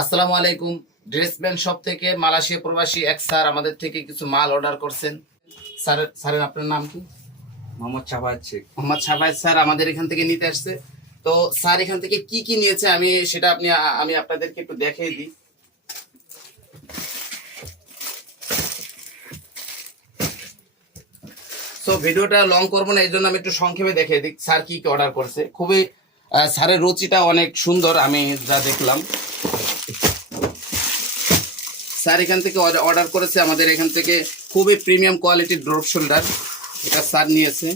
আসসালামু আলাইকুম। ড্রেসম্যান শপ থেকে মালয়েশিয়া প্রবাসী এক স্যার আমাদের থেকে কিছু মাল অর্ডার করছেন। স্যারের আপনার নাম কি? মোহাম্মদ শাবাজ শেখ। মোহাম্মদ সাবায়েত স্যার আমাদের এখান থেকে নিতে আসছে। তো স্যার এখান থেকে কি কি নিয়েছে আমি সেটা আমি আপনাদেরকে একটু দেখিয়ে দিই। তো ভিডিওটা লং করবো না, এই জন্য আমি একটু সংক্ষেপে দেখিয়ে দিই স্যার কি কি অর্ডার করছে। খুবই স্যারের রুচিটা অনেক সুন্দর আমি যা দেখলাম। স্যার এখান থেকে অর্ডার করেছে আমাদের এখান থেকে খুবই প্রিমিয়াম কোয়ালিটির ড্রপ শোল্ডার। এটা স্যার নিয়েছে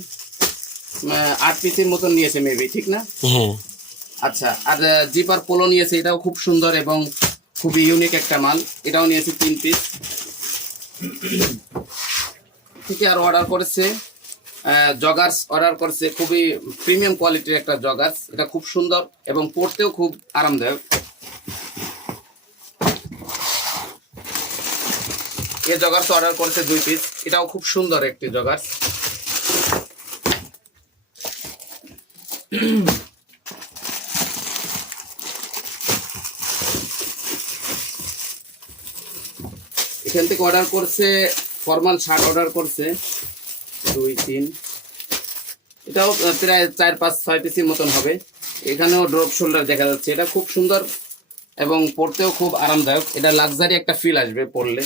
8 পিসের মতন নিয়েছে মেবি, ঠিক না? হ্যাঁ। আচ্ছা, আর জিপার পোলো নিয়েছে, এটাও খুব সুন্দর এবং খুবই ইউনিক একটা মাল। এটাও নিয়েছে 3 পিস। থেকে আর অর্ডার করেছে জগার্স অর্ডার করেছে, খুবই প্রিমিয়াম কোয়ালিটির একটা জগার্স। এটা খুব সুন্দর এবং পরতেও খুব আরামদায়ক। এই জগার্স অর্ডার করেছে 2 পিস। এটাও খুব সুন্দর একটি জগার্স। এখান থেকে অর্ডার করছে ফর্মাল শার্ট অর্ডার করছে 2 3। এটাও প্রায় 4 5 6 পিসের মতন হবে। এখানেও ড্রপ শোল্ডার দেখা যাচ্ছে। এটা খুব সুন্দর এবং পরতেও খুব আরামদায়ক। এটা লাক্সারি একটা ফিল আসবে পরলে।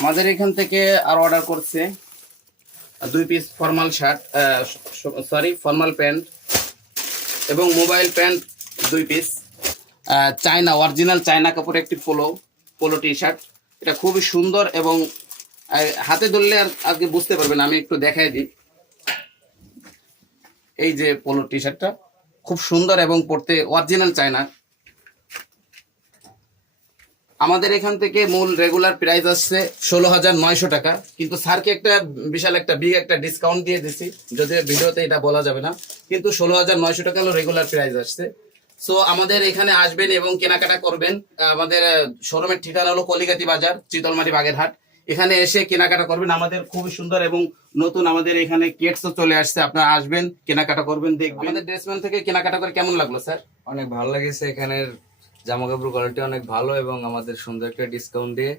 আমাদের এখান থেকে আর অর্ডার করছে 2 piece formal shirt, formal pant এবং mobile pant 2 piece. China original China কাপড়ের একটি পোলো টি শার্ট। এটা খুবই সুন্দর এবং হাতে ধরলে আর আজকে বুঝতে পারবেন, আমি একটু দেখাই দিই। এই যে পোলো টি শার্টটা খুব সুন্দর এবং পরতে অরিজিনাল চায়না। আমাদের এখান থেকে মূল রেগুলার প্রাইস আসছে 16,900 টাকা, কিন্তু স্যারকে একটা বিশাল একটা বিগ একটা ডিসকাউন্ট দিয়ে দিছি, যদিও ভিডিওতে এটা বলা যাবে না, কিন্তু 16,900 টাকা হলো রেগুলার প্রাইস আসছে। সো আমাদের এখানে আসবেন এবং কেনাকাটা করবেন। আমাদের শোরুমের ঠিকানা হলো কলিকাতি বাজার, চিতলমারি বাগেরহাট। এখানে এসে কেনাকাটা করবেন। আমাদের খুবই সুন্দর এবং নতুন আমাদের এখানে কেটসও চলে আসছে। আপনারা আসবেন, কেনাকাটা করবেন, দেখবেন। আমাদের ড্রেসম্যান থেকে কেনাকাটা করে কেমন লাগলো স্যার? অনেক ভালো লেগেছে। এখানের জামা কাপড় কোয়ালিটি অনেক ভালো এবং আমাদের সুন্দর একটা ডিসকাউন্ট দিয়ে